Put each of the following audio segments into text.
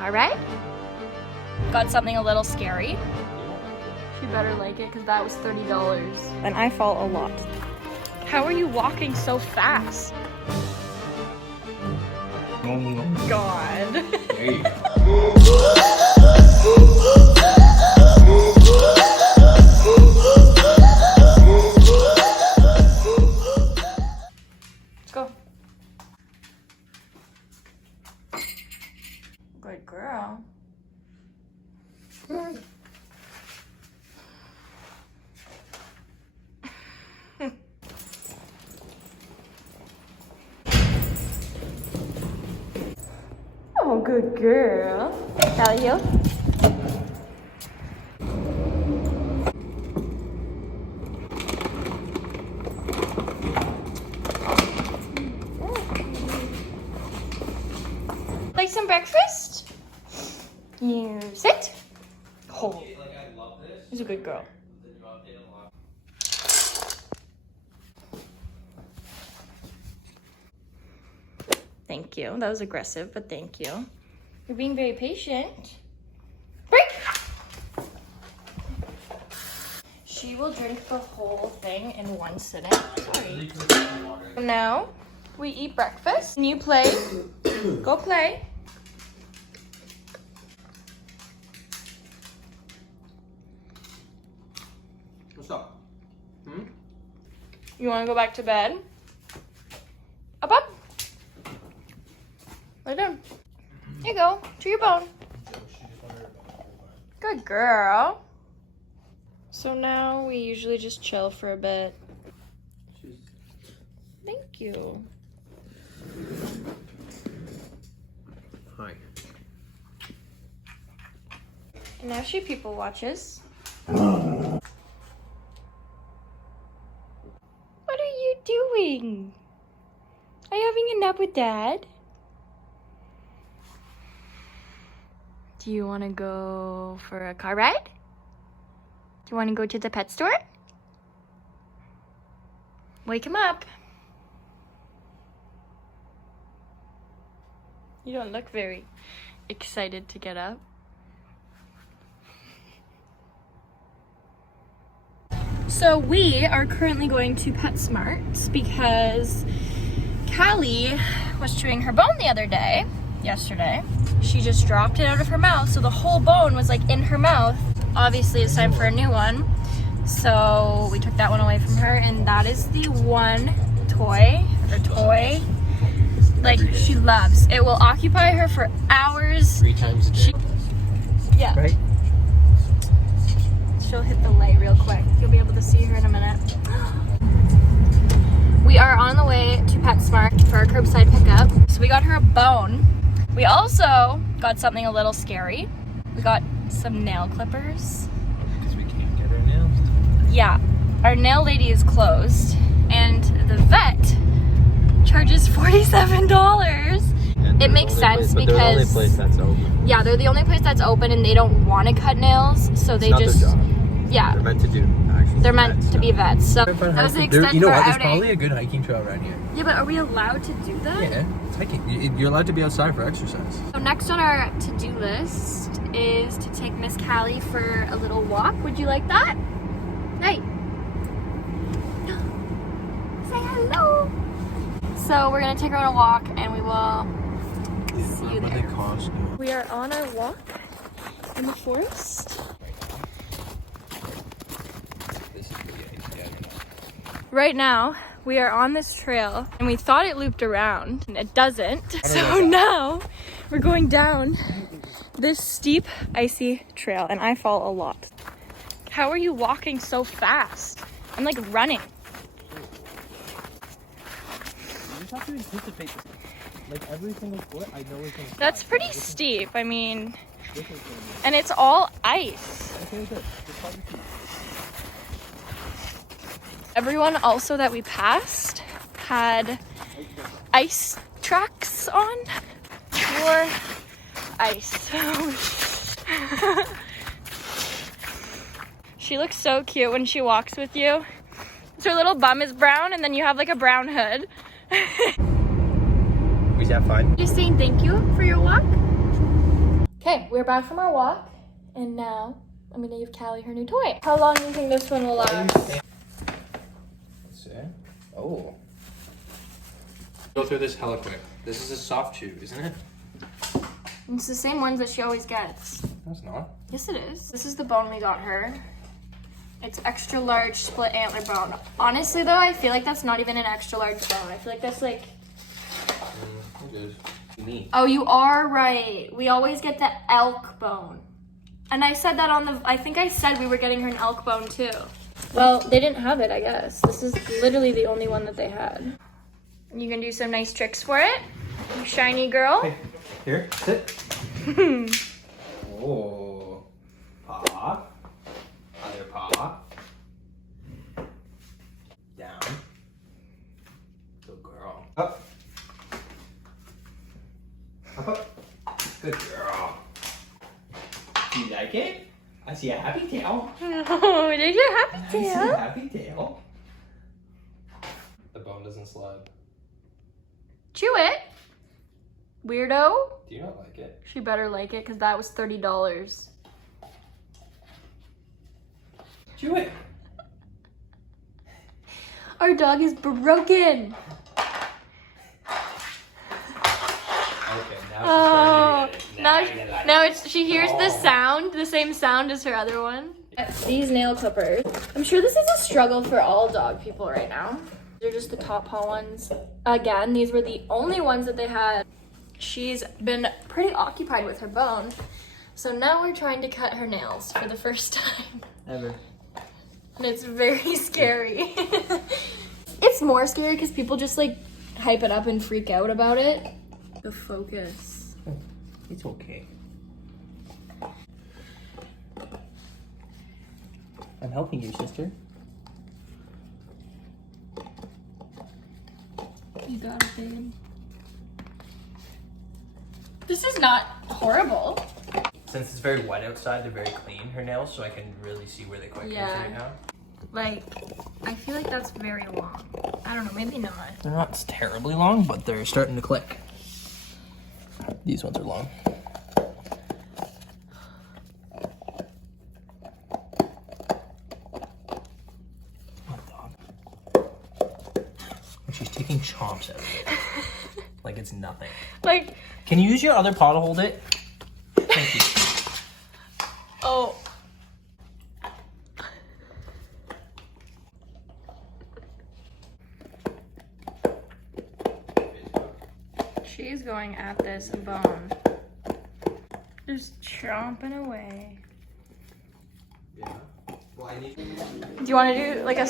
car ride. Got something a little scary. She better like it because that was $30. And I fall a lot. How are you walking so fast? God. There you go. Let's go. Good girl. Oh, good girl. Tell you. Like some breakfast? You sit. Oh, he's a good girl. Thank you. That was aggressive, but thank you. You're being very patient. Break! She will drink the whole thing in one sitting. Sorry. Now, we eat breakfast. And you play. Go play. What's up? You want to go back to bed? Up, up. Lay down. Here you go. To your bone. Good girl. So now we usually just chill for a bit. Thank you. Hi. And now she people watches. What are you doing? Are you having a nap with Dad? Do you want to go for a car ride? Do you want to go to the pet store? Wake him up. You don't look very excited to get up. So we are currently going to PetSmart because Callie was chewing her bone the other day, yesterday. She just dropped it out of her mouth, so the whole bone was like in her mouth. Obviously it's time for a new one. So we took that one away from her, and that is the one toy, like she loves. It will occupy her for hours. 3 times a day. Yeah. Right? She'll hit the lay real quick. You'll be able to see her in a minute. We are on the way to PetSmart for our curbside pickup. So we got her a bone. We also got something a little scary. We got some nail clippers. Because we can't get our nails. Yeah, our nail lady is closed, and the vet charges $47. And It makes sense because they're the only because place that's open. yeah, they're the only place that's open, and they don't want to cut nails, so they It's not just their job. yeah, They're meant to do. Actually, they're meant to be vets. So that was the extent You know of our what? There's outing. probably a good hiking trail around here. Yeah, but are we allowed to do that? Yeah, it's hiking. You're allowed to be outside for exercise. So next on our to-do list is to take Miss Callie for a little walk. Would you like that? Hey. Say hello. So we're gonna take her on a walk, and we will see you What there. they cost? No. We are on our walk in the forest. This is Right now, we are on this trail, and we thought it looped around, and it doesn't. So now we're going down this steep, icy trail, and I fall a lot. How are you walking so fast? I'm like running. You just have to anticipate this. Like every single foot, I know it's gonna. That's pretty steep, I mean, and it's all ice. Okay, good. Just follow your feet. Everyone also that we passed had ice tracks on for ice. She looks so cute when she walks with you. So her little bum is brown, and then you have like a brown hood. We have fun. Just saying thank you for your walk. Okay, we're back from our walk, and now I'm gonna give Callie her new toy. How long do you think this one will last? Let's see. Oh. Go through this hella quick. This is a soft chew, isn't it? It's the same ones that she always gets. No, it's not. Yes, it is. This is the bone we got her. It's extra large split antler bone. Honestly, though, I feel like that's not even an extra large bone. I feel like that's like... It is. Neat. Oh, you are right. We always get the elk bone. And I said that on the... I think I said we were getting her an elk bone, too. Well, they didn't have it, I guess. This is literally the only one that they had. You can do some nice tricks for it. You shiny girl. Hey, here, sit. Oh. Paw. Other paw. Down. Good girl. Up. Up, up. Good girl. Do you like it? I see a happy tail. Oh, there's your happy I see tail. a happy tail. The bone doesn't slide. Chew it. Weirdo. Do you not like it? She better like it, because that was $30. Chew it. Our dog is broken. Okay, now Oh, she's starting to now, get it. now it's, she hears the sound, the same sound as her other one. These nail clippers. I'm sure this is a struggle for all dog people right now. They're just the top paw ones. Again, these were the only ones that they had. She's been pretty occupied with her bone. So now we're trying to cut her nails for the first time. Ever. And it's very scary. It's more scary because people just like hype it up and freak out about it. The focus. It's okay. I'm helping you, sister. You got it, babe. This is not horrible. Since it's very wet outside, they're very clean, her nails, so I can really see where they click into Yeah. right now. Like, I feel like that's very long. I don't know, maybe not. They're not terribly long, but they're starting to click. These ones are long. Oh, dog. And she's taking chomps out of it. Like it's nothing. Like, Can you use your other paw to hold it? Thank you. oh. She's going at this bone. Just chomping away. Yeah. Well, I need. Do you want to do like a...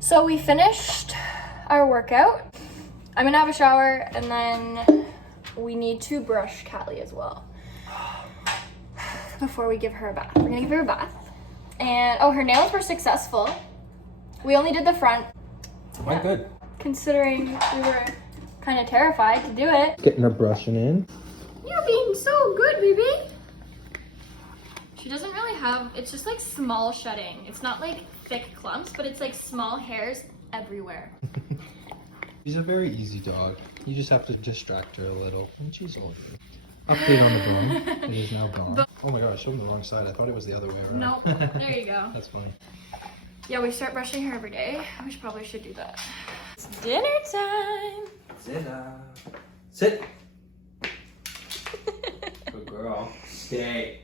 So we finished our workout. I'm gonna have a shower and then we need to brush Callie as well before we give her a bath. We're gonna give her a bath. And oh, her nails were successful. We only did the front. Quite good. Considering we were kind of terrified to do it. Getting her brushing in. You're being so good, baby. She doesn't really have, it's just like small shedding. It's not like thick clumps, but it's like small hairs everywhere. She's a very easy dog. You just have to distract her a little. And she's older. Update on the bone. It is now gone. Oh my gosh, I showed him the wrong side. I thought it was the other way around. Nope. There you go. That's funny. Yeah, we start brushing her every day. We probably should do that. It's dinner time. Sit up. Sit. Good girl. Stay.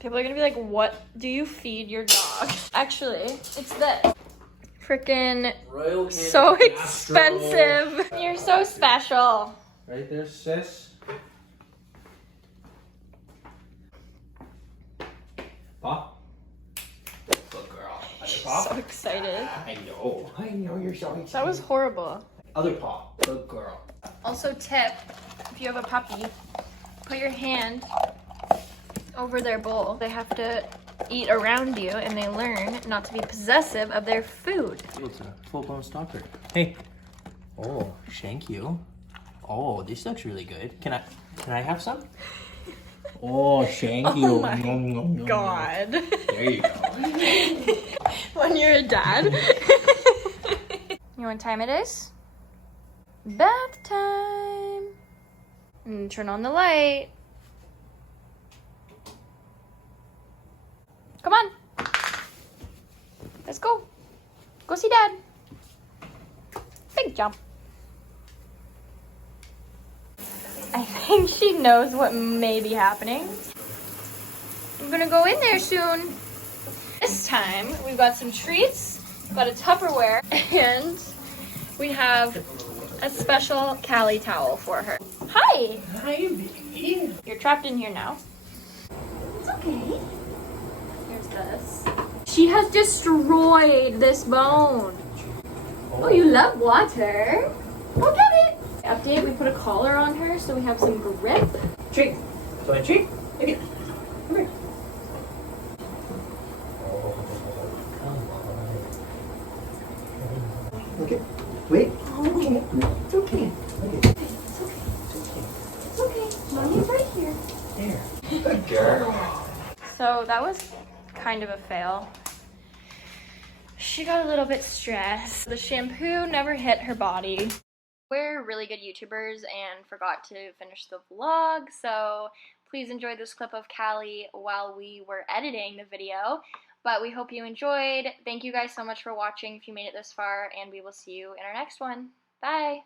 People are gonna be like, what do you feed your dog? Actually, it's this. Frickin' Royal so Canin Castro. expensive. You're so special. Right there, sis. Paw. Good girl. Other paw. So excited. I know you're so excited. That was horrible. Other paw. Good girl. Also tip, if you have a puppy, put your hand over their bowl. They have to eat around you and they learn not to be possessive of their food. It's a full-blown stalker. Hey. Oh, thank you. Oh, this looks really good. Can I have some? Oh, thank you. Oh my God. There you go. When you're a dad. You know what time it is? Bath time. And turn on the light. Come on. Let's go. Go see Dad. Big jump. I think she knows what may be happening. I'm gonna go in there soon. This time, we've got some treats, got a Tupperware, and we have a special Callie towel for her. Hi! Hi, baby. You're trapped in here now. It's okay. Here's this. She has destroyed this bone. Oh, you love water. Go get it. Update, we put a collar on her so we have some grip. Treat. So I treat. Look at. Come here. Oh, come on. Look at. Wait. Okay. It's okay. Okay. It's okay. It's okay. Mommy's right here. There. Good girl. So that was kind of a fail. She got a little bit stressed. The shampoo never hit her body. We're really good YouTubers and forgot to finish the vlog, so please enjoy this clip of Callie while we were editing the video. But we hope you enjoyed. Thank you guys so much for watching if you made it this far, and we will see you in our next one. Bye!